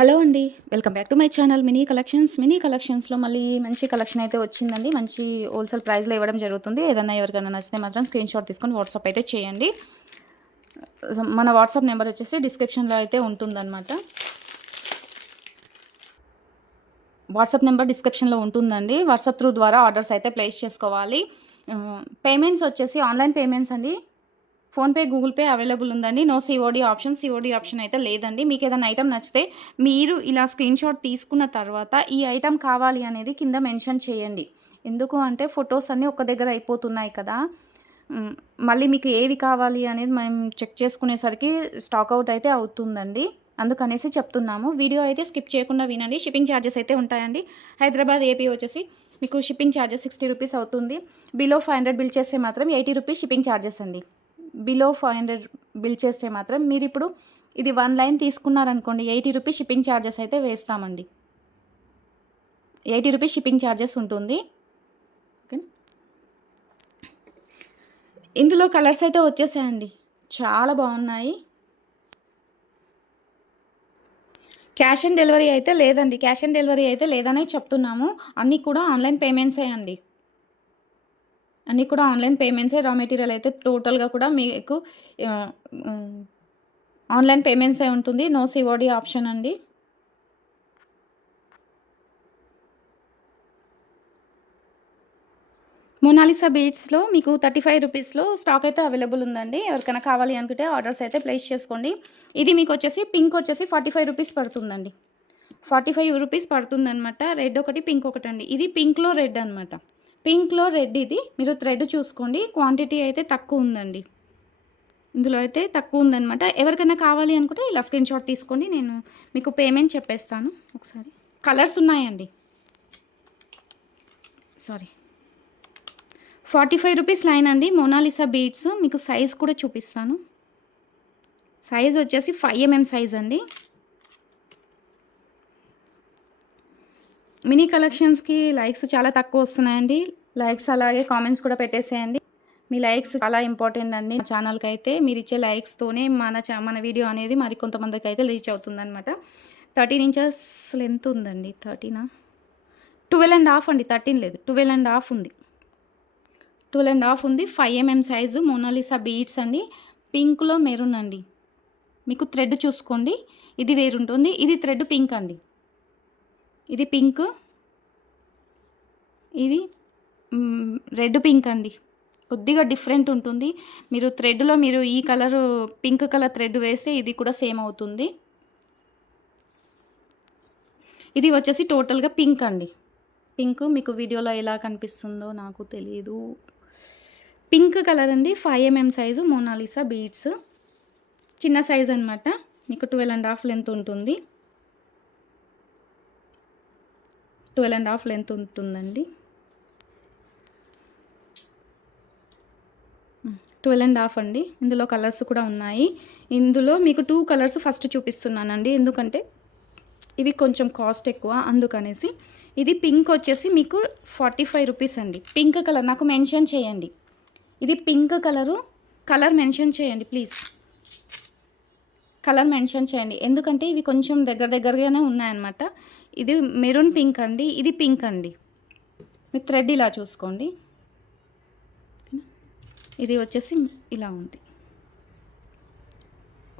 Hello అండి welcome back to my channel mini collections. Mini కలెక్షన్స్లో మళ్ళీ మంచి కలెక్షన్ అయితే వచ్చిందండి. మంచి హోల్సేల్ ప్రైస్లో ఇవ్వడం జరుగుతుంది. ఏదైనా ఎవరికైనా నచ్చితే మాత్రం స్క్రీన్ షాట్ తీసుకొని వాట్సాప్ అయితే చేయండి. మన వాట్సాప్ నెంబర్ వచ్చేసి డిస్క్రిప్షన్లో అయితే ఉంటుందన్నమాట. వాట్సాప్ నెంబర్ డిస్క్రిప్షన్లో ఉంటుందండి. వాట్సాప్ త్రూ ద్వారా ఆర్డర్స్ అయితే ప్లేస్ చేసుకోవాలి. పేమెంట్స్ వచ్చేసి ఆన్లైన్ పేమెంట్స్ అండి. ఫోన్పే గూగుల్ పే అవైలబుల్ ఉందండి. No COD option COD option అయితే లేదండి. మీకు ఏదైనా ఐటమ్ నచ్చితే మీరు ఇలా స్క్రీన్ షాట్ తీసుకున్న తర్వాత ఈ ఐటమ్ కావాలి అనేది కింద మెన్షన్ చేయండి. ఎందుకు అంటే ఫొటోస్ అన్నీ ఒక దగ్గర అయిపోతున్నాయి కదా. మళ్ళీ మీకు ఏవి కావాలి అనేది మేము చెక్ చేసుకునేసరికి స్టాక్ అవుట్ అయితే అవుతుందండి. అందుకనేసి చెప్తున్నాము. వీడియో అయితే స్కిప్ చేయకుండా వినండి. షిప్పింగ్ ఛార్జెస్ అయితే ఉంటాయండి. హైదరాబాద్ ఏపీ వచ్చేసి మీకు షిప్పింగ్ ఛార్జెస్ సిక్స్టీ రూపీస్ అవుతుంది. బిలో ఫైవ్ హండ్రెడ్ బిల్ చేస్తే మాత్రం ఎయిటీ రూపీస్ షిప్పింగ్ ఛార్జెస్ అండి. బిలో ఫైవ్ హండ్రెడ్ బిల్ చేస్తే మాత్రం మీరు ఇప్పుడు ఇది వన్ లైన్ తీసుకున్నారనుకోండి ఎయిటీ రూపీస్ షిప్పింగ్ ఛార్జెస్ అయితే వేస్తామండి. ఎయిటీ రూపీస్ షిప్పింగ్ ఛార్జెస్ ఉంటుంది. ఓకే. ఇందులో కలర్స్ అయితే వచ్చేసాయండి. చాలా బాగున్నాయి. క్యాష్ ఆన్ డెలివరీ అయితే లేదండి. క్యాష్ ఆన్ డెలివరీ అయితే లేదనే చెప్తున్నాము. అన్నీ కూడా ఆన్లైన్ పేమెంట్సే అండి. అన్నీ కూడా ఆన్లైన్ పేమెంట్సే రా మెటీరియల్ అయితే టోటల్గా కూడా మీకు ఆన్లైన్ పేమెంట్సే ఉంటుంది. నో సిఓడి ఆప్షన్ అండి. మొనాలిసా బీట్స్లో మీకు థర్టీ ఫైవ్ రూపీస్లో స్టాక్ అయితే అవైలబుల్ ఉందండి. ఎవరికైనా కావాలి అనుకుంటే ఆర్డర్స్ అయితే ప్లేస్ చేసుకోండి. ఇది మీకు వచ్చేసి పింక్ వచ్చేసి ఫార్టీ ఫైవ్ రూపీస్ పడుతుందండి. ఫార్టీ ఫైవ్ రూపీస్ పడుతుందన్నమాట. రెడ్ ఒకటి పింక్ ఒకటి అండి ఇది పింక్లో రెడ్ అనమాట పింక్లో రెడ్ ఇది. మీరు థ్రెడ్ చూసుకోండి. క్వాంటిటీ అయితే తక్కువ ఉందండి. ఇందులో అయితే తక్కువ ఉందనమాట ఎవరికైనా కావాలి అనుకుంటే ఇలా స్క్రీన్ షాట్ తీసుకోండి. నేను మీకు పేమెంట్ చెప్పేస్తాను. ఒకసారి. కలర్స్ ఉన్నాయండి. Sorry. Forty five rupees line అండి. మోనాలిసా బీడ్స్ మీకు సైజ్ కూడా చూపిస్తాను. సైజ్ వచ్చేసి ఫైవ్ ఎంఎం సైజ్ అండి. మినీ కలెక్షన్స్కి లైక్స్ చాలా తక్కువ వస్తున్నాయండి. లైక్స్ అలాగే కామెంట్స్ కూడా పెట్టేసేయండి. మీ లైక్స్ చాలా ఇంపార్టెంట్ అండి. మా ఛానల్కి అయితే మీరు ఇచ్చే లైక్స్తోనే మన మన వీడియో అనేది మరి కొంతమందికి అయితే రీచ్ అవుతుంది అనమాట థర్టీన్ ఇంచెస్ లెంత్ ఉందండి. థర్టీనా? ట్వెల్వ్ అండ్ హాఫ్ అండి. థర్టీన్ లేదు. ట్వెల్వ్ అండ్ హాఫ్ ఉంది. ట్వెల్వ్ అండ్ హాఫ్ ఉంది. Five MM size Mona Lisa beads అండి. పింక్లో మెరూన్ అండి. మీకు థ్రెడ్ చూసుకోండి. ఇది వేరుంటుంది. ఇది థ్రెడ్ పింక్ అండి. ఇది పింక్. ఇది రెడ్ పింక్ అండి. కొద్దిగా డిఫరెంట్ ఉంటుంది. మీరు థ్రెడ్లో మీరు ఈ కలర్ పింక్ కలర్ థ్రెడ్ వేస్తే ఇది కూడా సేమ్ అవుతుంది. ఇది వచ్చేసి టోటల్గా పింక్ అండి. పింక్ మీకు వీడియోలో ఎలా కనిపిస్తుందో నాకు తెలియదు పింక్ కలర్ అండి. Five MM size Mona Lisa beads చిన్న సైజ్ అనమాట మీకు ట్వెల్వ్ అండ్ హాఫ్ లెంత్ ఉంటుంది. ట్వెల్వ్ అండ్ హాఫ్ లెంత్ ఉంటుందండి. ట్వెల్వ్ అండ్ హాఫ్ అండి. ఇందులో కలర్స్ కూడా ఉన్నాయి. ఇందులో మీకు టూ కలర్స్ ఫస్ట్ చూపిస్తున్నానండి. ఎందుకంటే ఇవి కొంచెం కాస్ట్ ఎక్కువ. అందుకనేసి ఇది పింక్ వచ్చేసి మీకు ఫార్టీ ఫైవ్ రూపీస్ అండి. పింక్ కలర్ నాకు మెన్షన్ చేయండి. ఇది పింక్ కలరు. కలర్ మెన్షన్ చేయండి ప్లీజ్. కలర్ మెన్షన్ చేయండి. ఎందుకంటే ఇవి కొంచెం దగ్గర దగ్గరగానే ఉన్నాయన్నమాట. ఇది మెరూన్ పింక్ అండి ఇది పింక్ అండి. మీరు థ్రెడ్ ఇలా చూసుకోండి. ఇది వచ్చేసి ఇలా ఉంది.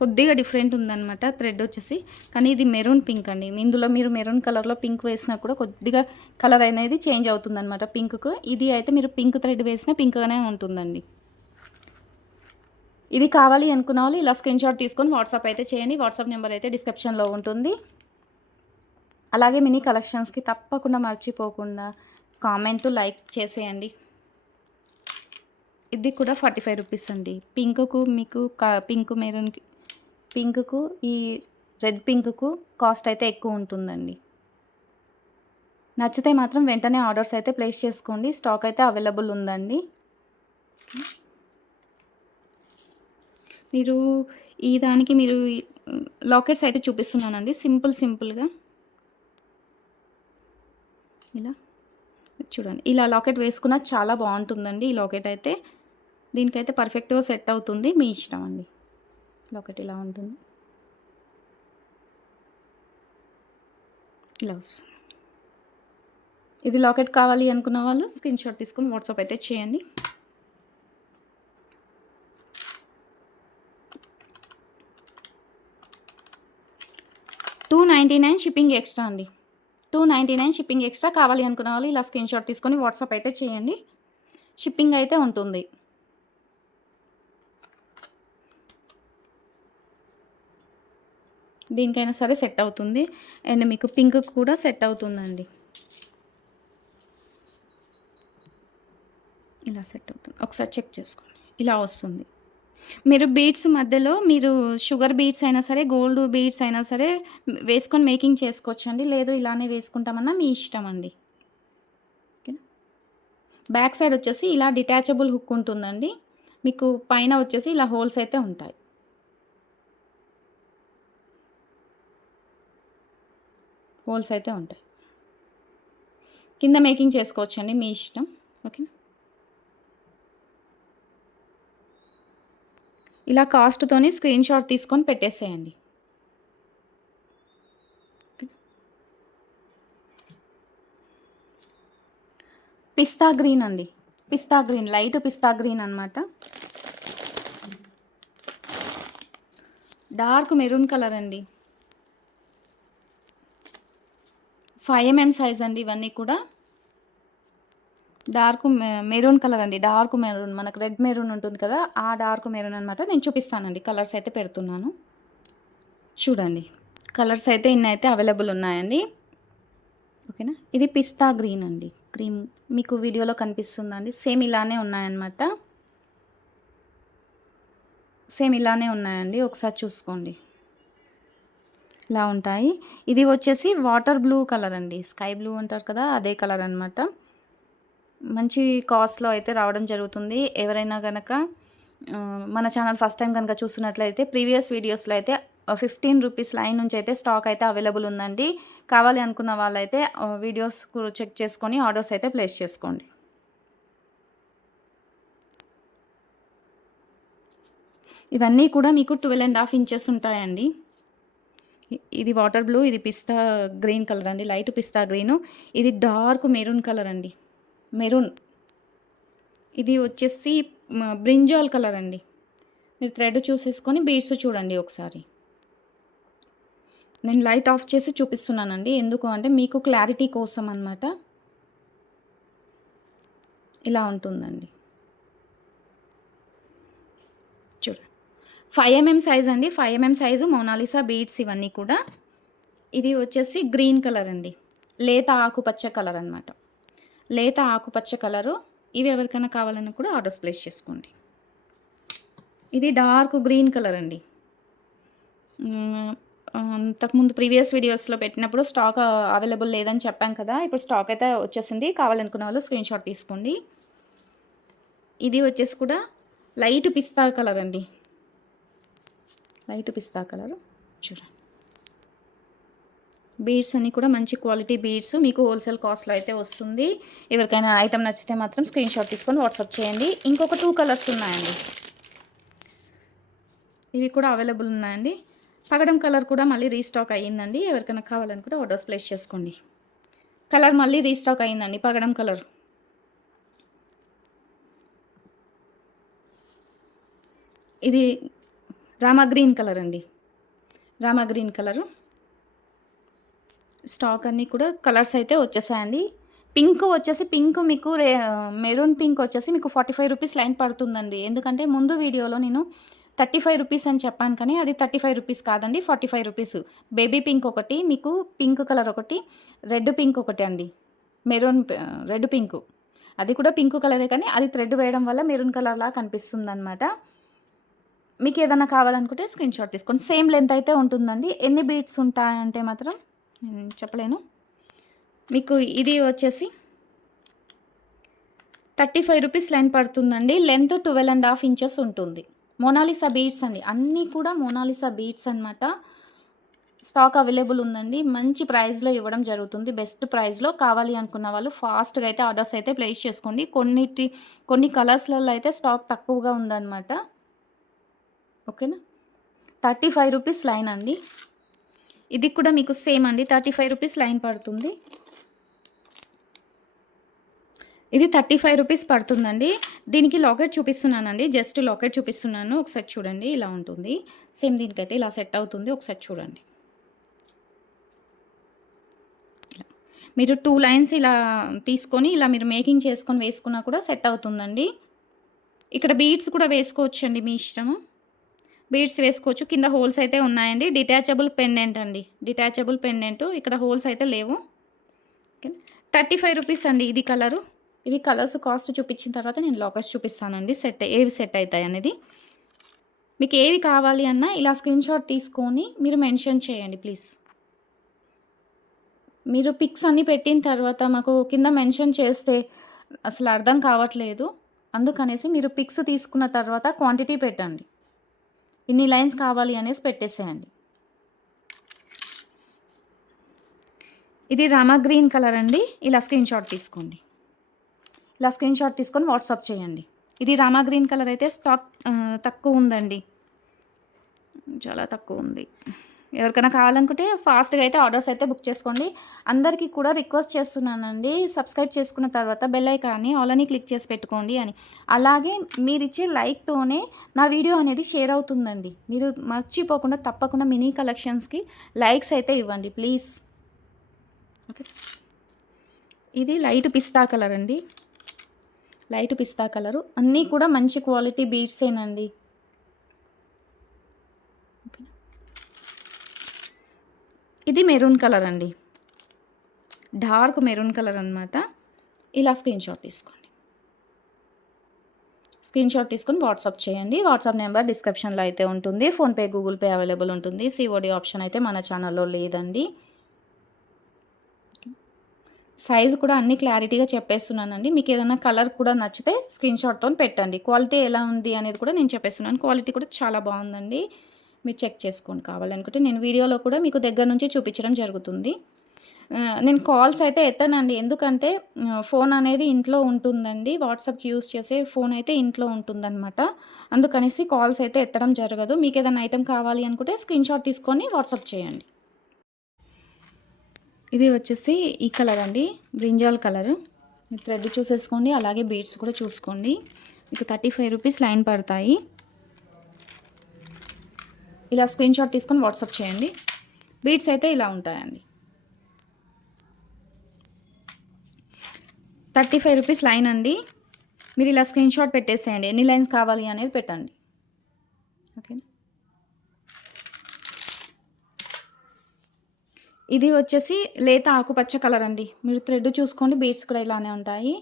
కొద్దిగా డిఫరెంట్ ఉందన్నమాట థ్రెడ్ వచ్చేసి కానీ ఇది మెరూన్ పింక్ అండి. ఇందులో మీరు మెరూన్ కలర్లో పింక్ వేసినా కూడా కొద్దిగా కలర్ అనేది చేంజ్ అవుతుందన్నమాట పింక్కు ఇది అయితే మీరు పింక్ థ్రెడ్ వేసినా పింక్గానే ఉంటుందండి. ఇది కావాలి అనుకున్న వాళ్ళు ఇలా స్క్రీన్ షాట్ తీసుకొని వాట్సాప్ అయితే చేయండి. వాట్సాప్ నెంబర్ అయితే డిస్క్రిప్షన్లో ఉంటుంది. అలాగే మినీ కలెక్షన్స్కి తప్పకుండా మర్చిపోకుండా కామెంట్ లైక్ చేసేయండి. ఇది కూడా ఫార్టీ ఫైవ్ రూపీస్ అండి. పింక్కు మీకు క- పింక్ మెరూన్కి పింక్కు ఈ రెడ్ పింక్కు కాస్ట్ అయితే ఎక్కువ ఉంటుందండి. నచ్చితే మాత్రం వెంటనే ఆర్డర్స్ అయితే ప్లేస్ చేసుకోండి. స్టాక్ అయితే అవైలబుల్ ఉందండి. మీరు ఈ దానికి మీరు లాకెట్స్ అయితే చూపిస్తున్నానండి. సింపుల్ సింపుల్గా. ఇలా చూడండి. ఇలా లాకెట్ వేసుకున్న చాలా బాగుంటుందండి ఈ లాకెట్ అయితే. దీనికైతే పర్ఫెక్ట్గా సెట్ అవుతుంది. మీ ఇష్టం అండి. లాకెట్ ఇలా ఉంటుంది. ఇలా ఇది లాకెట్ కావాలి అనుకున్న వాళ్ళు స్క్రీన్ షాట్ తీసుకొని వాట్సాప్ అయితే చేయండి. Two ninety nine shipping extra అండి. Two ninety nine shipping extra కావాలి అనుకున్న వాళ్ళు ఇలా స్క్రీన్ షాట్ తీసుకొని వాట్సాప్ అయితే చేయండి. షిప్పింగ్ అయితే ఉంటుంది. దీనికైనా సరే సెట్ అవుతుంది. అండ్ మీకు పింక్ కూడా సెట్ అవుతుందండి. ఇలా సెట్ అవుతుంది. ఒకసారి చెక్ చేసుకోండి. ఇలా వస్తుంది. మీరు బీట్స్ మధ్యలో మీరు షుగర్ బీట్స్ అయినా సరే గోల్డ్ బీట్స్ అయినా సరే వేసుకొని మేకింగ్ చేసుకోవచ్చు అండి లేదు ఇలానే వేసుకుంటామన్నా మీ ఇష్టం అండి. ఓకేనా బ్యాక్ సైడ్ వచ్చేసి ఇలా డిటాచబుల్ హుక్ ఉంటుందండి. మీకు పైన వచ్చేసి ఇలా హోల్స్ అయితే ఉంటాయి. హోల్స్ అయితే ఉంటాయి. కింద మేకింగ్ చేసుకోవచ్చండి మీ ఇష్టం. ఓకేనా ఇలా కాస్ట్తోని స్క్రీన్ షాట్ తీసుకొని పెట్టేసేయండి. పిస్తా గ్రీన్ అండి. Pista green light pista green అనమాట డార్క్ మెరూన్ కలర్ అండి. ఫైవ్ ఎంఎం సైజ్ అండి ఇవన్నీ కూడా. డార్క్ మెరూన్ కలర్ అండి. Dark maroon. మనకు రెడ్ మెరూన్ ఉంటుంది కదా ఆ డార్క్ మెరూన్ అనమాట నేను చూపిస్తానండి. కలర్స్ అయితే పెడుతున్నాను. చూడండి. కలర్స్ అయితే ఇన్ని అయితే అవైలబుల్ ఉన్నాయండి. ఓకేనా? ఇది పిస్తా గ్రీన్ అండి. క్రీమ్ మీకు వీడియోలో కనిపిస్తుందండి. సేమ్ ఇలానే ఉన్నాయన్నమాట. సేమ్ ఇలానే ఉన్నాయండి. ఒకసారి చూసుకోండి. ఇలా ఉంటాయి. ఇది వచ్చేసి వాటర్ బ్లూ కలర్ అండి. స్కై బ్లూ అంటారు కదా అదే కలర్ అనమాట మంచి కాస్ట్లో అయితే రావడం జరుగుతుంది. ఎవరైనా కనుక మన ఛానల్ ఫస్ట్ టైం కనుక చూస్తున్నట్లయితే ప్రీవియస్ వీడియోస్లో అయితే ఫిఫ్టీన్ రూపీస్ లైన్ నుంచి అయితే స్టాక్ అయితే అవైలబుల్ ఉందండి. కావాలి అనుకున్న వాళ్ళైతే వీడియోస్ చెక్ చేసుకొని ఆర్డర్స్ అయితే ప్లేస్ చేసుకోండి. ఇవన్నీ కూడా మీకు ట్వెల్వ్ అండ్ హాఫ్ ఇంచెస్ ఉంటాయండి. ఇది వాటర్ బ్లూ ఇది పిస్తా గ్రీన్ కలర్ అండి. Light pista green. ఇది డార్క్ మెరూన్ కలర్ అండి. మెరూన్. ఇది వచ్చేసి బ్రింజాల్ కలర్ అండి. మీరు థ్రెడ్ చూసేసుకొని బీడ్స్ చూడండి ఒకసారి. నేను లైట్ ఆఫ్ చేసి చూపిస్తున్నానండి. ఎందుకు అంటే మీకు క్లారిటీ కోసం అనమాట ఇలా ఉంటుందండి. చూడండి ఫైవ్ ఎంఎం సైజ్ అండి. Five MM size Mona Lisa beads ఇవన్నీ కూడా. ఇది వచ్చేసి గ్రీన్ కలర్ అండి. లేత ఆకుపచ్చ కలర్ అనమాట లేత ఆకుపచ్చ కలరు. ఇవి ఎవరికైనా కావాలని కూడా ఆర్డర్స్ ప్లేస్ చేసుకోండి. ఇది డార్క్ గ్రీన్ కలర్ అండి. అంతకుముందు ప్రీవియస్ వీడియోస్లో పెట్టినప్పుడు స్టాక్ అవైలబుల్ లేదని చెప్పాం కదా. ఇప్పుడు స్టాక్ అయితే వచ్చేసింది. కావాలనుకున్న వాళ్ళు స్క్రీన్ షాట్ తీసుకోండి. ఇది వచ్చేసి కూడా లైట్ పిస్తా కలర్ అండి. Light pista colour. చూడండి. బీడ్స్ అన్నీ కూడా మంచి క్వాలిటీ బీడ్స్ మీకు హోల్సేల్ కాస్ట్లో అయితే వస్తుంది. ఎవరికైనా ఐటమ్ నచ్చితే మాత్రం స్క్రీన్ షాట్ తీసుకొని వాట్సాప్ చేయండి. ఇంకొక టూ కలర్స్ ఉన్నాయండి. ఇవి కూడా అవైలబుల్ ఉన్నాయండి. పగడం కలర్ కూడా మళ్ళీ రీస్టాక్ అయ్యిందండి. ఎవరికైనా కావాలనుకుంటే ఆర్డర్స్ ప్లేస్ చేసుకోండి. కలర్ మళ్ళీ రీస్టాక్ అయ్యిందండి పగడం కలర్. ఇది రామా గ్రీన్ కలర్ అండి. Rama green colour. స్టాక్ అన్నీ కూడా కలర్స్ అయితే వచ్చేసాయండి. పింక్ వచ్చేసి పింక్ మీకు రే మెరూన్ పింక్ వచ్చేసి మీకు ఫార్టీ ఫైవ్ రూపీస్ లైన్ పడుతుందండి. ఎందుకంటే ముందు వీడియోలో నేను థర్టీ ఫైవ్ రూపీస్ అని చెప్పాను కానీ అది థర్టీ ఫైవ్ రూపీస్ కాదండి forty five rupees. Baby pink ఒకటి మీకు పింక్ కలర్ ఒకటి రెడ్ పింక్ ఒకటి అండి. Maroon red pink. అది కూడా పింక్ కలరే కానీ అది థ్రెడ్ వేయడం వల్ల మెరూన్ కలర్లా కనిపిస్తుంది అనమాట మీకు ఏదైనా కావాలనుకుంటే స్క్రీన్ షాట్ తీసుకోండి. సేమ్ లెంత్ అయితే ఉంటుందండి. ఎన్ని బీట్స్ ఉంటాయంటే మాత్రం చెప్పలేను. మీకు ఇది వచ్చేసి థర్టీ ఫైవ్ రూపీస్ లైన్ పడుతుందండి. Length twelve and half inches ఉంటుంది. మోనాలిసా బీడ్స్ అండి అన్నీ కూడా మోనాలిసా బీడ్స్ అనమాట స్టాక్ అవైలబుల్ ఉందండి. మంచి ప్రైస్లో ఇవ్వడం జరుగుతుంది. బెస్ట్ ప్రైస్లో కావాలి అనుకున్న వాళ్ళు ఫాస్ట్గా అయితే ఆర్డర్స్ అయితే ప్లేస్ చేసుకోండి. కొన్నిటి కొన్ని కలర్స్లలో అయితే స్టాక్ తక్కువగా ఉందన్నమాట. ఓకేనా? థర్టీ ఫైవ్ రూపీస్ లైన్ అండి. ఇది కూడా మీకు సేమ్ అండి. థర్టీ ఫైవ్ రూపీస్ లైన్ పడుతుంది. ఇది థర్టీ ఫైవ్ రూపీస్ పడుతుందండి. దీనికి లాకెట్ చూపిస్తున్నానండి. జస్ట్ లాకెట్ చూపిస్తున్నాను. ఒకసారి చూడండి. ఇలా ఉంటుంది. సేమ్ దీనికైతే ఇలా సెట్ అవుతుంది. ఒకసారి చూడండి. మీరు టూ లైన్స్ ఇలా తీసుకొని ఇలా మీరు మేకింగ్ చేసుకొని వేసుకున్నా కూడా సెట్ అవుతుందండి. ఇక్కడ బీడ్స్ కూడా వేసుకోవచ్చండి మీ ఇష్టము. బీడ్స్ వేసుకోవచ్చు. కింద హోల్స్ అయితే ఉన్నాయండి. డిటాచబుల్ పెండెంట్ అండి. Detachable pendant. ఇక్కడ హోల్స్ అయితే లేవు. ఓకే థర్టీ ఫైవ్ రూపీస్ అండి ఇది కలరు. ఇవి కలర్స్ కాస్ట్ చూపించిన తర్వాత నేను లాకర్స్ చూపిస్తానండి. సెట్ ఏవి సెట్ అవుతాయి అనేది. మీకు ఏవి కావాలి అన్నా ఇలా స్క్రీన్ షాట్ తీసుకొని మీరు మెన్షన్ చేయండి ప్లీజ్. మీరు పిక్స్ అన్నీ పెట్టిన తర్వాత మాకు కింద మెన్షన్ చేస్తే అసలు అర్థం కావట్లేదు. అందుకనేసి మీరు పిక్స్ తీసుకున్న తర్వాత క్వాంటిటీ పెట్టండి. ఇన్ని లైన్స్ కావాలి అనేసి పెట్టేసేయండి. ఇది రామా గ్రీన్ కలర్ అండి. ఇలా స్క్రీన్ షాట్ తీసుకోండి. ఇలా స్క్రీన్ షాట్ తీసుకొని వాట్సాప్ చేయండి. ఇది రామా గ్రీన్ కలర్ అయితే స్టాక్ తక్కువ ఉందండి. చాలా తక్కువ ఉంది. ఎవరికైనా కావాలనుకుంటే ఫాస్ట్గా అయితే ఆర్డర్స్ అయితే బుక్ చేసుకోండి. అందరికీ కూడా రిక్వెస్ట్ చేస్తున్నానండి. సబ్స్క్రైబ్ చేసుకున్న తర్వాత బెల్ ఐకాన్ని ఆల్ని క్లిక్ చేసి పెట్టుకోండి అని. అలాగే మీరు ఇచ్చే లైక్తోనే నా వీడియో అనేది షేర్ అవుతుందండి. మీరు మర్చిపోకుండా తప్పకుండా మినీ కలెక్షన్స్కి లైక్స్ అయితే ఇవ్వండి ప్లీజ్. ఓకే. ఇది లైట్ పిస్తా కలర్ అండి. Light pista colour. అన్నీ కూడా మంచి క్వాలిటీ బీడ్సేనండి ఓకే ఇది మెరూన్ కలర్ అండి. డార్క్ మెరూన్ కలర్ అనమాట ఇలా స్క్రీన్ షాట్ తీసుకోండి. స్క్రీన్ షాట్ తీసుకొని వాట్సాప్ చేయండి. వాట్సాప్ నెంబర్ డిస్క్రిప్షన్లో అయితే ఉంటుంది. ఫోన్పే గూగుల్ పే అవైలబుల్ ఉంటుంది. సిఓడి ఆప్షన్ అయితే మన ఛానల్లో లేదండి. సైజ్ కూడా అన్ని క్లారిటీగా చెప్పేస్తున్నానండి. మీకు ఏదైనా కలర్ కూడా నచ్చితే స్క్రీన్ షాట్తో పెట్టండి. క్వాలిటీ ఎలా ఉంది అనేది కూడా నేను చెప్పేస్తున్నాను. క్వాలిటీ కూడా చాలా బాగుందండి. మీరు చెక్ చేసుకోండి కావాలనుకుంటే. నేను వీడియోలో కూడా మీకు దగ్గర నుంచి చూపించడం జరుగుతుంది. నేను కాల్స్ అయితే ఎత్తానండి. ఎందుకంటే ఫోన్ అనేది ఇంట్లో ఉంటుందండి. వాట్సాప్కి యూస్ చేసే ఫోన్ అయితే ఇంట్లో ఉంటుందన్నమాట. అందుకనేసి కాల్స్ అయితే ఎత్తడం జరగదు. మీకు ఏదైనా ఐటెం కావాలి అనుకుంటే స్క్రీన్ షాట్ తీసుకొని వాట్సాప్ చేయండి. ఇది వచ్చేసి ఈ కలర్ అండి. Brinjal colour. థ్రెడ్ చూసేసుకోండి. అలాగే బీడ్స్ కూడా చూసుకోండి. మీకు థర్టీ ఫైవ్ రూపీస్ లైన్ పడతాయి. ఇలా స్క్రీన్ షాట్ తీసుకొని వాట్సాప్ చేయండి. బీడ్స్ అయితే ఇలా ఉంటాయండి. థర్టీ ఫైవ్ రూపీస్ లైన్ అండి. మీరు ఇలా స్క్రీన్ షాట్ పెట్టేసేయండి. ఎన్ని లైన్స్ కావాలి అనేది పెట్టండి. ఓకేనా ఇది వచ్చేసి లేత ఆకుపచ్చ కలర్ అండి. మీరు థ్రెడ్ చూసుకోండి. బీడ్స్ కూడా ఇలానే ఉంటాయి.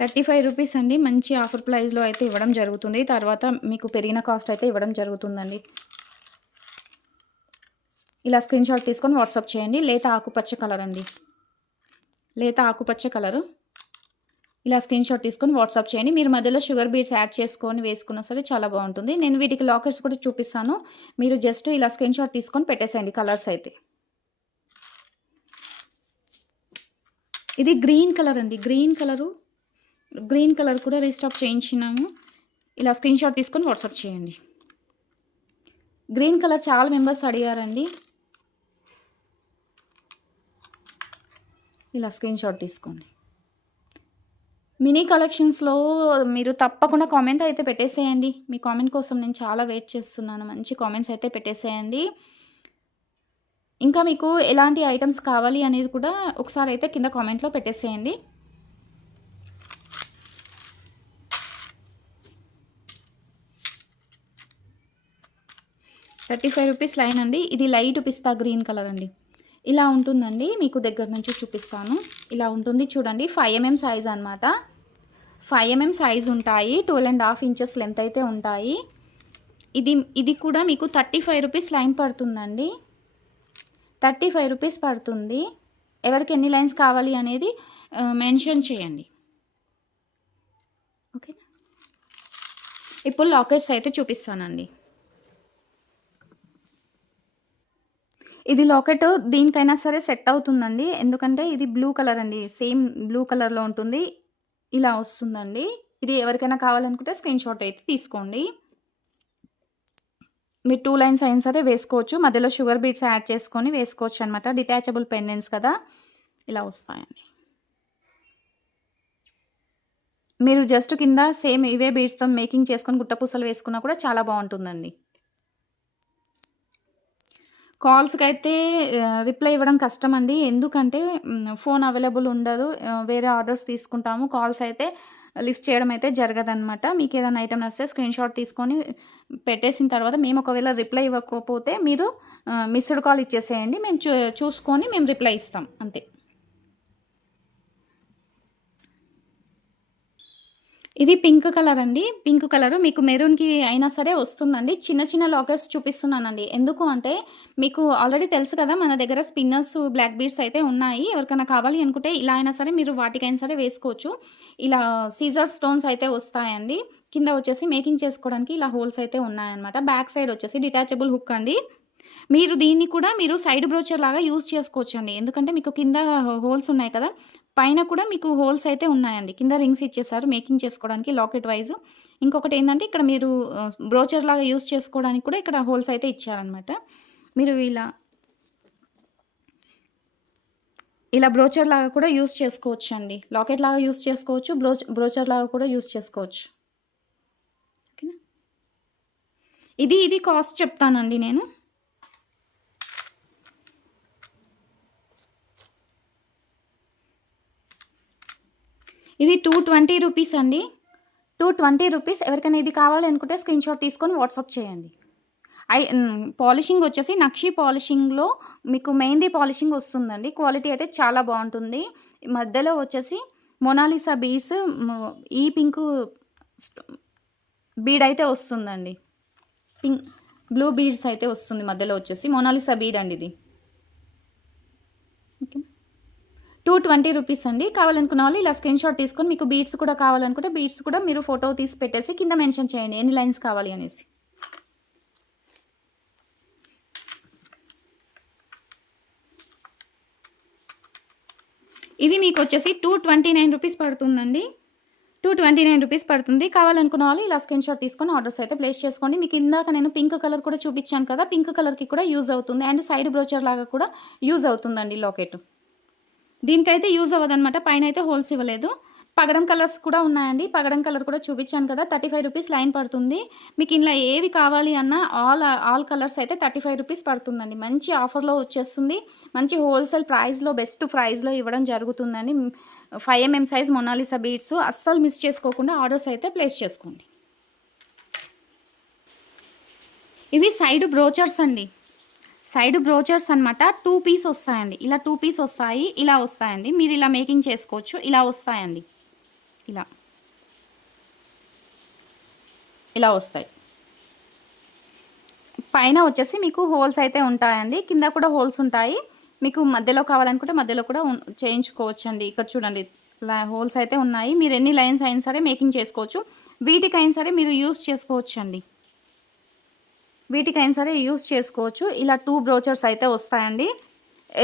థర్టీ ఫైవ్ రూపీస్ అండి. మంచి ఆఫర్ ప్రైస్లో అయితే ఇవ్వడం జరుగుతుంది. తర్వాత మీకు పెరిగిన కాస్ట్ అయితే ఇవ్వడం జరుగుతుందండి. ఇలా స్క్రీన్ షాట్ తీసుకొని వాట్సాప్ చేయండి. లేత ఆకుపచ్చ కలర్ అండి. లేత ఆకుపచ్చ కలరు. ఇలా స్క్రీన్ షాట్ తీసుకొని వాట్సాప్ చేయండి. మీరు మధ్యలో షుగర్ బీట్స్ యాడ్ చేసుకొని వేసుకున్నా సరే చాలా బాగుంటుంది. నేను వీటికి లాకర్స్ కూడా చూపిస్తాను. మీరు జస్ట్ ఇలా స్క్రీన్ షాట్ తీసుకొని పెట్టేసేయండి కలర్స్ అయితే. ఇది గ్రీన్ కలర్ అండి. Green colour. గ్రీన్ కలర్ కూడా రీస్టాక్ చేయించినాము. ఇలా స్క్రీన్ షాట్ తీసుకొని వాట్సాప్ చేయండి. గ్రీన్ కలర్ చాలా మెంబర్స్ అడిగారండి. ఇలా స్క్రీన్ షాట్ తీసుకోండి. మినీ కలెక్షన్స్లో మీరు తప్పకుండా కామెంట్ అయితే పెట్టేసేయండి. మీ కామెంట్ కోసం నేను చాలా వెయిట్ చేస్తున్నాను. మంచి కామెంట్స్ అయితే పెట్టేసేయండి. ఇంకా మీకు ఎలాంటి ఐటమ్స్ కావాలి అనేది కూడా ఒకసారి అయితే కింద కామెంట్లో పెట్టేసేయండి. థర్టీ ఫైవ్ రూపీస్ లైన్ అండి. ఇది లైట్ పిస్తా గ్రీన్ కలర్ అండి. ఇలా ఉంటుందండి. మీకు దగ్గర నుంచి చూపిస్తాను. ఇలా ఉంటుంది చూడండి. ఫైవ్ ఎంఎం సైజ్ అనమాట ఫైవ్ ఎంఎం సైజ్ ఉంటాయి. Twelve and half inches length అయితే ఉంటాయి. ఇది ఇది కూడా మీకు థర్టీ ఫైవ్ రూపీస్ లైన్ పడుతుందండి. థర్టీ ఫైవ్ రూపీస్ పడుతుంది. ఎవరికి ఎన్ని లైన్స్ కావాలి అనేది మెన్షన్ చేయండి. ఓకే ఇప్పుడు లాకెట్స్ అయితే చూపిస్తానండి. ఇది లాకెట్ దీనికైనా సరే సెట్ అవుతుందండి. ఎందుకంటే ఇది బ్లూ కలర్ అండి. సేమ్ బ్లూ కలర్లో ఉంటుంది. ఇలా వస్తుందండి. ఇది ఎవరికైనా కావాలనుకుంటే స్క్రీన్ షాట్ అయితే తీసుకోండి. మీరు టూ లైన్స్ అయినా సరే వేసుకోవచ్చు. మధ్యలో షుగర్ బీట్స్ యాడ్ చేసుకొని వేసుకోవచ్చు అనమాట డిటాచబుల్ పెండెంట్స్ కదా. ఇలా వస్తాయండి. మీరు జస్ట్ కింద సేమ్ ఇవే బీడ్స్తో మేకింగ్ చేసుకొని గుట్టపూసలు వేసుకున్నా కూడా చాలా బాగుంటుందండి. కాల్స్కి అయితే రిప్లై ఇవ్వడం కష్టం అండి ఎందుకంటే ఫోన్ అవైలబుల్ ఉండదు. వేరే ఆర్డర్స్ తీసుకుంటాము. కాల్స్ అయితే లిఫ్ట్ చేయడం అయితే జరగదన్నమాట. మీకు ఏదైనా ఐటమ్ వస్తే స్క్రీన్ షాట్ తీసుకొని పెట్టేసిన తర్వాత మేము ఒకవేళ రిప్లై ఇవ్వకపోతే మీరు మిస్డ్ కాల్ ఇచ్చేసేయండి. మేము చూ చూసుకొని మేము రిప్లై ఇస్తాం. అంతే. ఇది పింక్ కలర్ అండి. పింక్ కలర్ మీకు మెరూన్కి అయినా సరే వస్తుందండి. చిన్న చిన్న లాకర్స్ చూపిస్తున్నానండి. ఎందుకు అంటే మీకు ఆల్రెడీ తెలుసు కదా మన దగ్గర స్పిన్నర్స్ బ్లాక్ బీడ్స్ అయితే ఉన్నాయి. ఎవరికైనా కావాలి అనుకుంటే ఇలా అయినా సరే మీరు వాటికైనా సరే వేసుకోవచ్చు. ఇలా సీజర్ స్టోన్స్ అయితే వస్తాయండి. కింద వచ్చేసి మేకింగ్ చేసుకోవడానికి ఇలా హోల్స్ అయితే ఉన్నాయన్నమాట. బ్యాక్ సైడ్ వచ్చేసి డిటాచబుల్ హుక్ అండి. మీరు దీన్ని కూడా మీరు సైడ్ బ్రోచర్ లాగా యూజ్ చేసుకోవచ్చు అండి ఎందుకంటే మీకు కింద హోల్స్ ఉన్నాయి కదా. పైన కూడా మీకు హోల్స్ అయితే ఉన్నాయండి. కింద రింగ్స్ ఇచ్చేసారు. మేకింగ్ చేసుకోవడానికి లాకెట్ వైజ్. ఇంకొకటి ఏంటంటే ఇక్కడ మీరు బ్రోచర్ లాగా యూజ్ చేసుకోవడానికి కూడా ఇక్కడ హోల్స్ అయితే ఇచ్చారనమాట మీరు ఇలా ఇలా బ్రోచర్ లాగా కూడా యూస్ చేసుకోవచ్చు అండి లాకెట్ లాగా యూస్ చేసుకోవచ్చు. బ్రోచ్ బ్రోచర్ లాగా కూడా యూస్ చేసుకోవచ్చు. ఓకేనా? ఇది ఇది కాస్ట్ చెప్తానండి నేను. ఇది టూ ట్వంటీ రూపీస్ అండి. టూ ట్వంటీ రూపీస్ ఎవరికైనా ఇది కావాలి అనుకుంటే స్క్రీన్ షాట్ తీసుకొని వాట్సాప్ చేయండి. ఐ పాలిషింగ్ వచ్చేసి నక్షి పాలిషింగ్లో మీకు మెహందీ పాలిషింగ్ వస్తుందండి. క్వాలిటీ అయితే చాలా బాగుంటుంది. మధ్యలో వచ్చేసి మొనాలిసా బీడ్స్ ఈ పింక్ బీడ్ అయితే వస్తుందండి. పింక్ బ్లూ బీడ్స్ అయితే వస్తుంది మధ్యలో వచ్చేసి. మొనాలిసా బీడ్ అండి ఇది. ఓకే. టూ ట్వంటీ రూపీస్ అండి. కావాలనుకున్న వాళ్ళు ఇలా స్క్రీన్ షాట్ తీసుకొని మీకు బీట్స్ కూడా కావాలనుకుంటే బీట్స్ కూడా మీరు ఫోటో తీసి పెట్టేసి కింద మెన్షన్ చేయండి. ఎన్ని లైన్స్ కావాలి అనేసి. ఇది మీకు వచ్చేసి టూ ట్వంటీ నైన్ రూపీస్ పడుతుందండి. టూ ట్వంటీ నైన్ రూపీస్ పడుతుంది. కావాలనుకున్న వాళ్ళు ఇలా స్క్రీన్ షాట్ తీసుకొని ఆర్డర్స్ అయితే ప్లేస్ చేసుకోండి. మీకు ఇందాక నేను పింక్ కలర్ కూడా చూపించాను కదా పింక్ కలర్కి కూడా యూజ్ అవుతుంది. అండ్ సైడ్ బ్రోచర్ లాగా కూడా యూజ్ అవుతుందండి లాకెట్. దీనికైతే యూజ్ అవ్వదన్నమాట. పైన అయితే హోల్స్ ఇవ్వలేదు. పగడం కలర్స్ కూడా ఉన్నాయండి. పగడం కలర్ కూడా చూపించాను కదా థర్టీ ఫైవ్ రూపీస్ లైన్ పడుతుంది. మీకు ఇలా ఏవి కావాలి అన్న ఆల్ ఆల్ కలర్స్ అయితే థర్టీ ఫైవ్ రూపీస్ పడుతుందండి. మంచి ఆఫర్లో వచ్చేస్తుంది. మంచి హోల్సేల్ ప్రైస్లో బెస్ట్ ప్రైస్లో ఇవ్వడం జరుగుతుందండి. Five MM size Mona Lisa beads అస్సలు మిస్ చేసుకోకుండా ఆర్డర్స్ అయితే ప్లేస్ చేసుకోండి. ఇవి సైడ్ బ్రోచర్స్ అండి. సైడ్ బ్రోచర్స్ అనమాట టూ పీస్ వస్తాయండి. ఇలా టూ పీస్ వస్తాయి ఇలా వస్తాయండి. మీరు ఇలా మేకింగ్ చేసుకోవచ్చు ఇలా వస్తాయండి. ఇలా. ఇలా వస్తాయి. పైన వచ్చేసి మీకు హోల్స్ అయితే ఉంటాయండి. కింద కూడా హోల్స్ ఉంటాయి. మీకు మధ్యలో కావాలనుకుంటే మధ్యలో కూడా చేయించుకోవచ్చండి. ఇక్కడ చూడండి హోల్స్ అయితే ఉన్నాయి. మీరు ఎన్ని లైన్స్ అయినా సరే మేకింగ్ చేసుకోవచ్చు. వీటికైనా సరే మీరు యూస్ చేసుకోవచ్చు అండి వీటికైనా సరే యూస్ చేసుకోవచ్చు. ఇలా టూ బ్రోచర్స్ అయితే వస్తాయండి.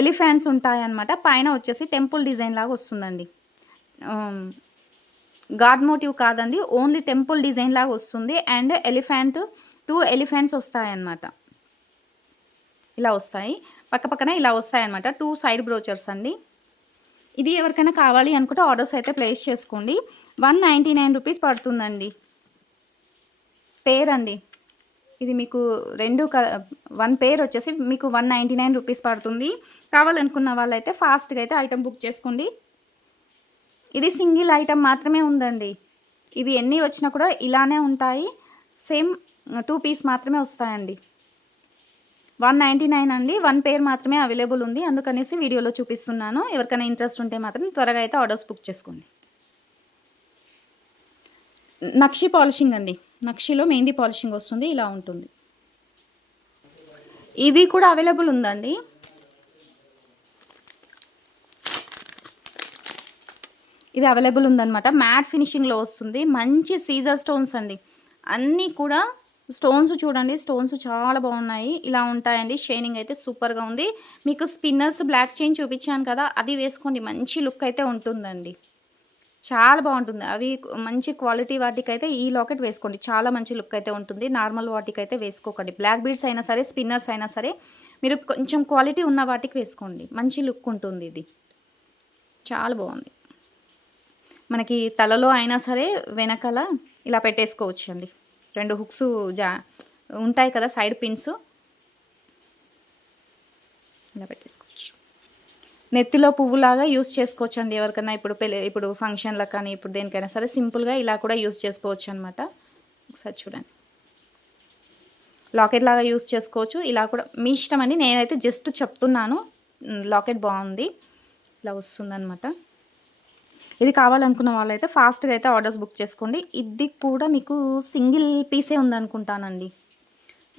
ఎలిఫెంట్స్ ఉంటాయన్నమాట. పైన వచ్చేసి టెంపుల్ డిజైన్ లాగా వస్తుందండి. గాడ్ మోటివ్ కాదండి. ఓన్లీ టెంపుల్ డిజైన్ లాగా వస్తుంది. అండ్ ఎలిఫెంట్ టూ ఎలిఫెంట్స్ వస్తాయన్నమాట. ఇలా వస్తాయి. పక్క పక్కన ఇలా వస్తాయన్నమాట. టూ సైడ్ బ్రోచర్స్ అండి. ఇది ఎవరికైనా కావాలి అనుకుంటే ఆర్డర్స్ అయితే ప్లేస్ చేసుకోండి. వన్ నైంటీ నైన్ రూపీస్ పడుతుందండి. పేరండి. ఇది మీకు రెండు క వన్ పేర్ వచ్చేసి మీకు వన్ నైంటీ నైన్ రూపీస్ పడుతుంది. కావాలనుకున్న వాళ్ళైతే ఫాస్ట్గా అయితే ఐటమ్ బుక్ చేసుకోండి. ఇది సింగిల్ ఐటమ్ మాత్రమే ఉందండి. ఇవి ఎన్ని వచ్చినా కూడా ఇలానే ఉంటాయి. సేమ్ టూ పీస్ మాత్రమే వస్తాయండి. వన్ నైంటీ నైన్ అండి. వన్ పేర్ మాత్రమే అవైలబుల్ ఉంది. అందుకనేసి వీడియోలో చూపిస్తున్నాను. ఎవరికైనా ఇంట్రెస్ట్ ఉంటే మాత్రం త్వరగా అయితే ఆర్డర్స్ బుక్ చేసుకోండి. నక్షి పాలిషింగ్ అండి. నక్షిలో మెహందీ పాలిషింగ్ వస్తుంది ఇలా ఉంటుంది. ఇవి కూడా అవైలబుల్ ఉందండి. ఇది అవైలబుల్ ఉందన్నమాట. మ్యాట్ ఫినిషింగ్లో వస్తుంది. మంచి సీజర్ స్టోన్స్ అండి. అన్నీ కూడా స్టోన్స్ చూడండి. స్టోన్స్ చాలా బాగున్నాయి. ఇలా ఉంటాయండి. షైనింగ్ అయితే సూపర్గా ఉంది. మీకు స్పిన్నర్స్ బ్లాక్ చైన్ చూపించాను కదా అది వేసుకోండి. మంచి లుక్ అయితే ఉంటుందండి. చాలా బాగుంటుంది. అవి మంచి క్వాలిటీ వాటికైతే ఈ లాకెట్ వేసుకోండి. చాలా మంచి లుక్ అయితే ఉంటుంది. నార్మల్ వాటికైతే వేసుకోకండి. బ్లాక్ బీడ్స్ అయినా సరే స్పిన్నర్స్ అయినా సరే మీరు కొంచెం క్వాలిటీ ఉన్న వాటికి వేసుకోండి. మంచి లుక్ ఉంటుంది ఇది. చాలా బాగుంది. మనకి తలలో అయినా సరే వెనకాల ఇలా పెట్టేసుకోవచ్చు అండి రెండు హుక్స్ జా ఉంటాయి కదా సైడ్ పిన్స్. ఇలా పెట్టేసుకోవచ్చు. నెత్తిలో పువ్వులాగా యూస్ చేసుకోవచ్చు అండి ఎవరికైనా. ఇప్పుడు పెళ్ళి ఇప్పుడు ఫంక్షన్లకు కానీ ఇప్పుడు దేనికైనా సరే సింపుల్గా ఇలా కూడా యూస్ చేసుకోవచ్చు అనమాట ఒకసారి చూడండి. లాకెట్ లాగా యూస్ చేసుకోవచ్చు. ఇలా కూడా మీ ఇష్టం అండి. నేనైతే జస్ట్ చెప్తున్నాను. లాకెట్ బాగుంది. ఇలా వస్తుందనమాట ఇది కావాలనుకున్న వాళ్ళైతే ఫాస్ట్గా అయితే ఆర్డర్స్ బుక్ చేసుకోండి. ఇది కూడా మీకు సింగిల్ పీసే ఉందనుకుంటానండి.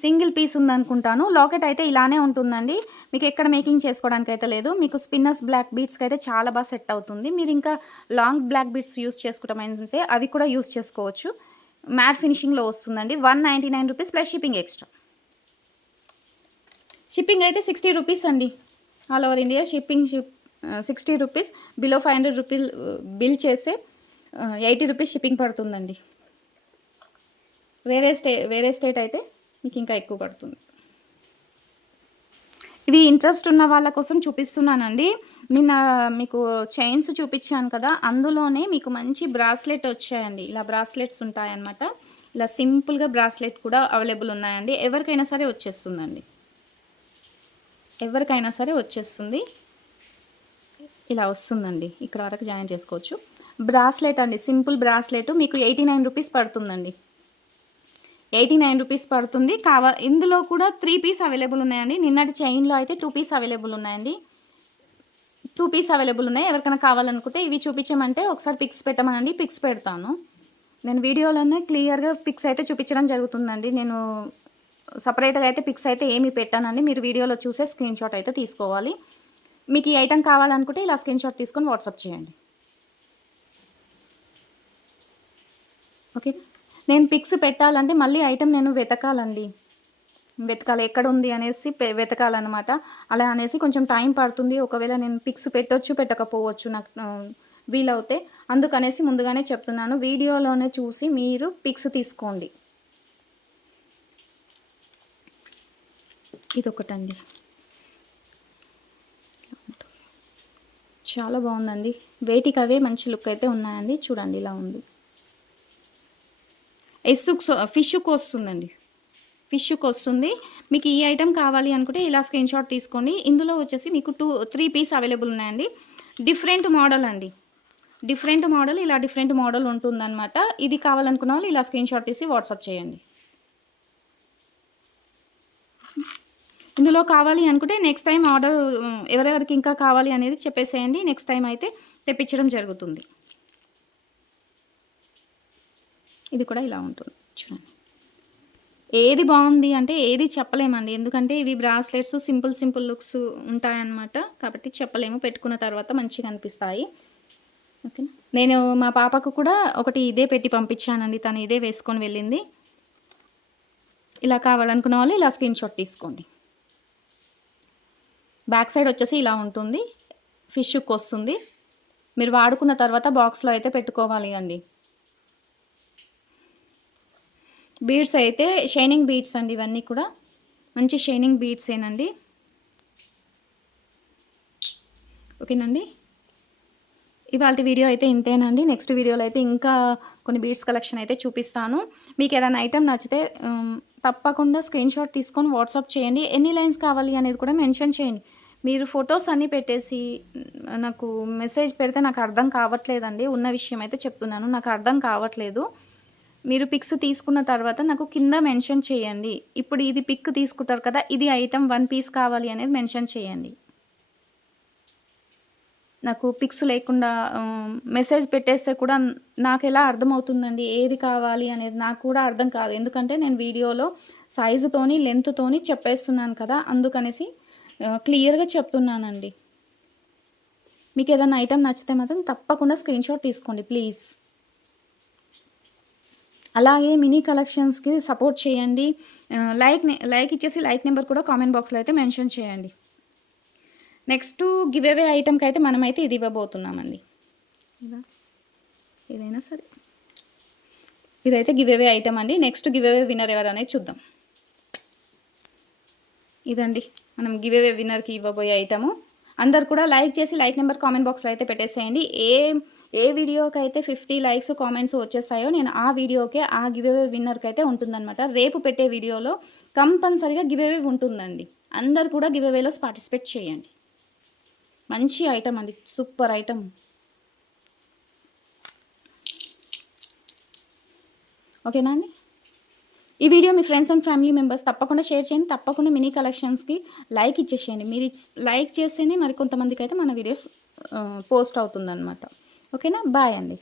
సింగిల్ పీస్ ఉందనుకుంటాను. లాకెట్ అయితే ఇలానే ఉంటుందండి. మీకు ఎక్కడ మేకింగ్ చేసుకోవడానికి అయితే లేదు. మీకు స్పిన్నర్స్ బ్లాక్ బీట్స్కి అయితే చాలా బాగా సెట్ అవుతుంది. మీరు ఇంకా లాంగ్ బ్లాక్ బీట్స్ యూస్ చేసుకుంటామంటే అవి కూడా యూస్ చేసుకోవచ్చు. మ్యాట్ ఫినిషింగ్లో వస్తుందండి. One ninety nine rupees plus shipping extra. Shipping అయితే సిక్స్టీ రూపీస్ అండి. All over India shipping ship sixty rupees. Below five hundred rupees bill చేస్తే ఎయిటీ రూపీస్ షిప్పింగ్ పడుతుందండి. వేరే స్టే వేరే స్టేట్ అయితే మీకు ఇంకా ఎక్కువ పడుతుంది. ఇవి ఇంట్రెస్ట్ ఉన్న వాళ్ళ కోసం చూపిస్తున్నానండి. నిన్న మీకు చైన్స్ చూపించాను కదా అందులోనే మీకు మంచి బ్రాస్లెట్ వచ్చాయండి. ఇలా బ్రాస్లెట్స్ ఉంటాయన్నమాట. ఇలా సింపుల్గా బ్రాస్లెట్ కూడా అవైలబుల్ ఉన్నాయండి. ఎవరికైనా సరే వచ్చేస్తుందండి. ఎవరికైనా సరే వచ్చేస్తుంది. ఇలా వస్తుందండి. ఇక్కడ వరకు జాయిన్ చేసుకోవచ్చు. బ్రాస్లెట్ అండి. Simple bracelet. మీకు ఎయిటీ నైన్ రూపీస్ పడుతుందండి. ఎయిటీ నైన్ రూపీస్ పడుతుంది. కావా ఇందులో కూడా త్రీ పీస్ అవైలబుల్ ఉన్నాయండి. నిన్నటి చైన్లో అయితే టూ పీస్ అవైలబుల్ ఉన్నాయండి. టూ పీస్ అవైలబుల్ ఉన్నాయి. ఎవరికైనా కావాలనుకుంటే ఇవి చూపించమంటే ఒకసారి పిక్స్ పెట్టమనండి. పిక్స్ పెడతాను. నేను వీడియోలోనే క్లియర్గా పిక్స్ అయితే చూపించడం జరుగుతుందండి. నేను సపరేట్గా అయితే పిక్స్ అయితే ఏమి పెట్టానండి. మీరు వీడియోలో చూసే స్క్రీన్ షాట్ అయితే తీసుకోవాలి. మీకు ఈ ఐటెం కావాలనుకుంటే ఇలా స్క్రీన్ షాట్ తీసుకొని వాట్సాప్ చేయండి. ఓకే నేను పిక్స్ పెట్టాలంటే మళ్ళీ ఐటెం నేను వెతకాలండి. వెతకాలి ఎక్కడ ఉంది అనేసి వెతకాలన్నమాట. అలా అనేసి కొంచెం టైం పడుతుంది. ఒకవేళ నేను పిక్స్ పెట్టొచ్చు పెట్టకపోవచ్చు నాకు వీలవుతే. అందుకనేసి ముందుగానే చెప్తున్నాను. వీడియోలోనే చూసి మీరు పిక్స్ తీసుకోండి. ఇది ఒకటండి చాలా బాగుందండి. వేటికి అవే మంచి లుక్ అయితే ఉన్నాయండి. చూడండి ఇలా ఉంది. ఎస్సుకు ఫిష్కి వస్తుందండి. ఫిష్కి వస్తుంది. మీకు ఈ ఐటెం కావాలి అనుకుంటే ఇలా స్క్రీన్ షాట్ తీసుకోండి ఇందులో వచ్చేసి మీకు టూ త్రీ పీస్ అవైలబుల్ ఉన్నాయండి. డిఫరెంట్ మోడల్ అండి. డిఫరెంట్ మోడల్ ఇలా డిఫరెంట్ మోడల్ ఉంటుందన్నమాట. ఇది కావాలనుకున్న వాళ్ళు ఇలా స్క్రీన్ షాట్ తీసి వాట్సాప్ చేయండి. ఇందులో కావాలి అనుకుంటే నెక్స్ట్ టైం ఆర్డర్ ఎవరెవరికి ఇంకా కావాలి అనేది చెప్పేసేయండి. నెక్స్ట్ టైం అయితే తెప్పించడం జరుగుతుంది. ఇది కూడా ఇలా ఉంటుంది. చూడండి. ఏది బాగుంది అంటే ఏది చెప్పలేమండి. ఎందుకంటే ఇవి బ్రాస్లెట్స్ సింపుల్ సింపుల్ లుక్స్ ఉంటాయన్నమాట. కాబట్టి చెప్పలేము. పెట్టుకున్న తర్వాత మంచిగా అనిపిస్తాయి. ఓకేనా? నేను మా పాపకు కూడా ఒకటి ఇదే పెట్టి పంపించానండి. తను ఇదే వేసుకొని వెళ్ళింది. ఇలా కావాలనుకున్న వాళ్ళు ఇలా స్క్రీన్ షాట్ తీసుకోండి. బ్యాక్ సైడ్ వచ్చేసి ఇలా ఉంటుంది. ఫిష్కి వస్తుంది. మీరు వాడుకున్న తర్వాత బాక్స్లో అయితే పెట్టుకోవాలి అండి. బీడ్స్ అయితే షైనింగ్ బీడ్స్ అండి ఇవన్నీ కూడా. మంచి షైనింగ్ బీడ్స్ ఏనండి. ఓకేనండి? ఇవాళ వీడియో అయితే ఇంతేనండి. నెక్స్ట్ వీడియోలో అయితే ఇంకా కొన్ని బీడ్స్ కలెక్షన్ అయితే చూపిస్తాను. మీకు ఏదైనా ఐటెం నచ్చితే తప్పకుండా స్క్రీన్ షాట్ తీసుకొని వాట్సాప్ చేయండి. ఎన్ని లైన్స్ కావాలి అనేది కూడా మెన్షన్ చేయండి. మీరు ఫొటోస్ అన్నీ పెట్టేసి నాకు మెసేజ్ పెడితే నాకు అర్థం కావట్లేదండి. ఉన్న విషయం అయితే చెప్తున్నాను. నాకు అర్థం కావట్లేదు. మీరు పిక్స్ తీసుకున్న తర్వాత నాకు కింద మెన్షన్ చేయండి. ఇప్పుడు ఇది పిక్ తీసుకుంటారు కదా ఇది ఐటమ్ వన్ పీస్ కావాలి అనేది మెన్షన్ చేయండి. నాకు పిక్స్ లేకుండా మెసేజ్ పెట్టేస్తే కూడా నాకు ఎలా అర్థమవుతుందండి ఏది కావాలి అనేది నాకు కూడా అర్థం కాదు. ఎందుకంటే నేను వీడియోలో సైజుతోని లెంత్తోని చెప్పేస్తున్నాను కదా అందుకనేసి క్లియర్గా చెప్తున్నానండి. మీకు ఏదైనా ఐటెం నచ్చితే మాత్రం తప్పకుండా స్క్రీన్షాట్ తీసుకోండి ప్లీజ్ అలాగే మినీ కలెక్షన్స్కి సపోర్ట్ చేయండి. లైక్ లైక్ ఇచ్చేసి లైక్ నెంబర్ కూడా కామెంట్ బాక్స్లో అయితే మెన్షన్ చేయండి. నెక్స్ట్ గివ్ అవే ఐటమ్కి అయితే మనమైతే ఇది ఇవ్వబోతున్నామండి. ఏదైనా సరే. ఇదైతే గివ్ అవే ఐటమ్ అండి నెక్స్ట్ గివ్ అవే విన్నర్ ఎవరు అనేది చూద్దాం. ఇదండి. మనం గివ్ అవే విన్నర్కి ఇవ్వబోయే ఐటము. అందరు కూడా లైక్ చేసి లైక్ నెంబర్ కామెంట్ బాక్స్లో అయితే పెట్టేసేయండి. ఏ ఏ వీడియోకి అయితే ఫిఫ్టీ లైక్స్ కామెంట్స్ వచ్చేస్తాయో నేను ఆ వీడియోకే ఆ గివ్ అవే విన్నర్కి అయితే ఉంటుందన్నమాట. రేపు పెట్టే వీడియోలో కంపల్సరీగా గివ్ అవే ఉంటుందండి. అందరు కూడా గివ్ అవేలో పార్టిసిపేట్ చేయండి. మంచి ఐటమ్ అండి సూపర్ ఐటమ్. ఓకేనా అండి? ఈ వీడియో మీ ఫ్రెండ్స్ అండ్ ఫ్యామిలీ మెంబర్స్ తప్పకుండా షేర్ చేయండి. తప్పకుండా మినీ కలెక్షన్స్కి లైక్ ఇచ్చేసేయండి. మీరు లైక్ చేస్తేనే మరి కొంతమందికి అయితే మన వీడియోస్ పోస్ట్ అవుతుందన్నమాట. ఓకేనా? బాయ్ అండి.